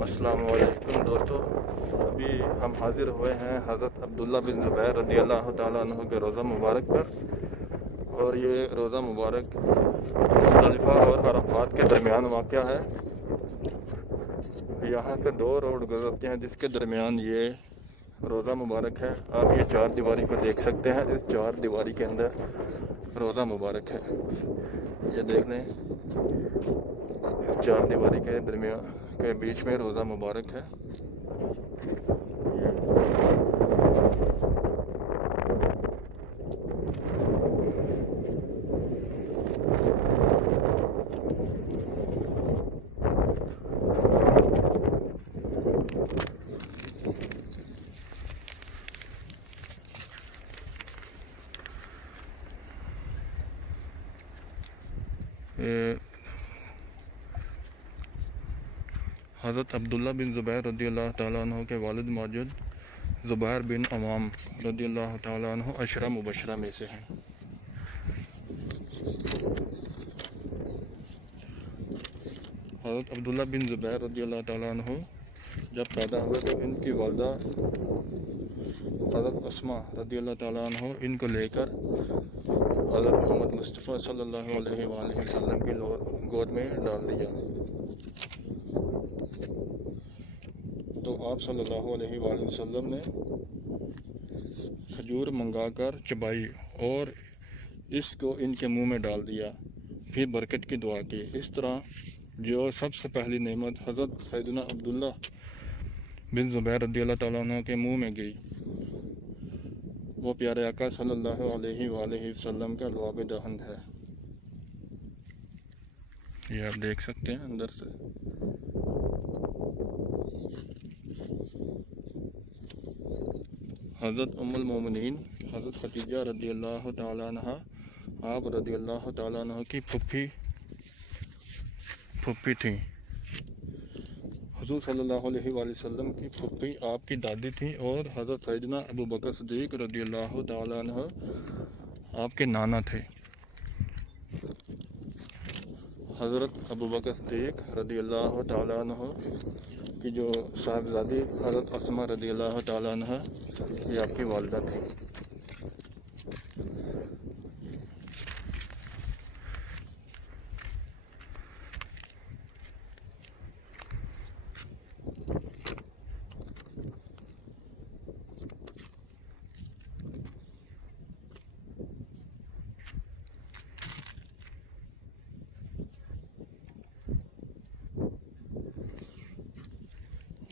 अस्सलाम वालेकुम दोस्तों, अभी हम हाज़िर हुए हैं हज़रत अब्दुल्ला बिन ज़ुबैर रज़ियल्लाहु ताला अन्हु के रोज़ा मुबारक पर। और ये रोज़ा मुबारक मुज़दलिफ़ा और अरफ़ात के दरमियान वाक़या है। यहाँ से 2 रोड गुज़रते हैं जिसके दरमियान ये रोज़ा मुबारक है। आप ये 4 दीवारी को देख सकते हैं। इस 4 दीवारी के अंदर रोज़ा मुबारक है। ये देख लें, इस 4 दीवारी के दरमियान के बीच में रोज़ा मुबारक है। हज़रत अब्दुल्ला बिन ज़ुबैर रज़ियल्लाहु ताला अन्हु के वालिद मौजूद ज़ुबैर बिन अवाम रज़ियल्लाहु ताला अन्हु अशरा मुबशरा में से हैं। हज़रत अब्दुल्ला बिन ज़ुबैर रज़ियल्लाहु ताला अन्हु जब पैदा हुए तो इनकी वालदा हज़रत अस्मा रज़ियल्लाहु ताला अन्हु इनको लेकर हज़रत मोहम्मद मुस्तफ़ा सल्लल्लाहु अलैहि वसल्लम की गोद में डाल दिया। तो आप सल्लल्लाहु अलैहि वसल्लम ने खजूर मंगाकर चबाई और इसको इनके मुंह में डाल दिया, फिर बरकत की दुआ की। इस तरह जो सबसे पहली नेमत हज़रत सैयदना अब्दुल्ला बिन ज़ुबैर रज़ियल्लाहु ताला अन्हु के मुंह में गई, वो प्यारे आका सल्लल्लाहु अलैहि वसल्लम का लुआब दहन है। ये आप देख सकते हैं अंदर से। हज़रत उम्मुल मोमिनीन हज़रत खदीजा रज़ियल्लाहु ताला अन्हा आप रज़ियल्लाहु ताला अन्हा की फुप्पी थी। हुज़ूर सल्लल्लाहु अलैहि वसल्लम की फुप्पी आपकी दादी थी और हज़रत सैयदना अबू बकर सिद्दीक़ रज़ियल्लाहु ताला अन्हु आपके नाना थे। हज़रत अबू बकर सिद्दीक़ रज़ियल्लाहु ताला अन्हु की जो साहबजादी हज़रत अस्मा रज़ियल्लाहु ताला अन्हा ये आपकी वालिदा थी।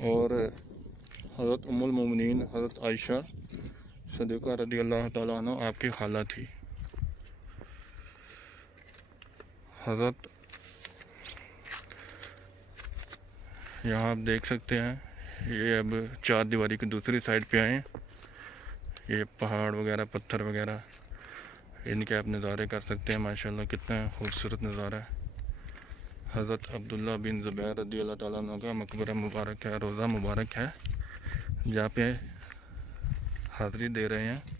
और हज़रत उम्मुल मोमिनीन हज़रत आयशा सिद्दीक़ा रज़ियल्लाहु ताला अन्हा आपकी खाला थी। हज़रत यहाँ आप देख सकते हैं, ये अब 4 दीवारी की दूसरी साइड पे आए। ये पहाड़ वगैरह पत्थर वगैरह इनके आप नज़ारे कर सकते हैं। माशाल्लाह कितना खूबसूरत नज़ारा है। हज़रत अब्दुल्ला बिन ज़ुबैर रज़ियल्लाहु ताला अन्हु का मकबरा मुबारक है, रोज़ा मुबारक है, जहाँ पे हाज़री दे रहे हैं।